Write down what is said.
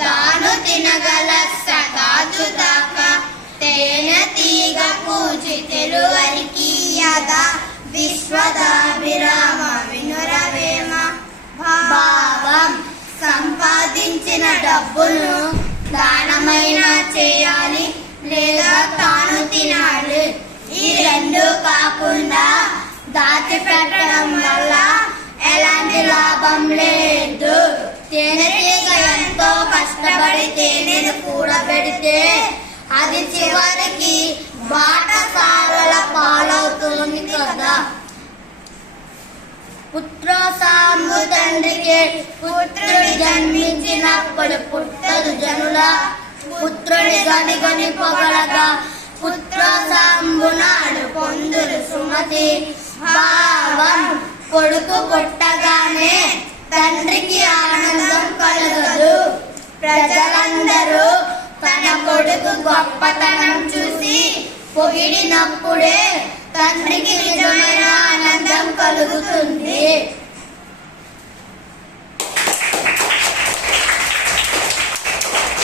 తాను తినగల సగాజు దాక. తేనె తీగ పూజి తెలువరికి విశ్వదాభిరామ వినురవేమ. భావం సంపాదించిన డబ్బును దానమైనా చేయాలి లేదా తాను తినాలి. ఈ రెండు కాకుండా దాచిపెట్టడం వల్ల ఎలాంటి లాభం లేదు. తేనె కష్టపడితే నేను కూడబెడితే అది చివరికి బాటసారల పాలవుతుంది కదా. పుత్రోసాంబు తండ్రికి పుత్రుడు జన్మించినప్పుడు పుట్టదు జనుల. పుత్రుడి గని గని పొగలగా పుత్రోసాంబు నాడు పొందులు సుమతి. భావం కొడుకు పుట్టగానే తండ్రికి ఆ ప్రజలందరూ తన కొడుకు గొప్పతనం చూసి పొగిడినప్పుడే తండ్రికి నిజమైన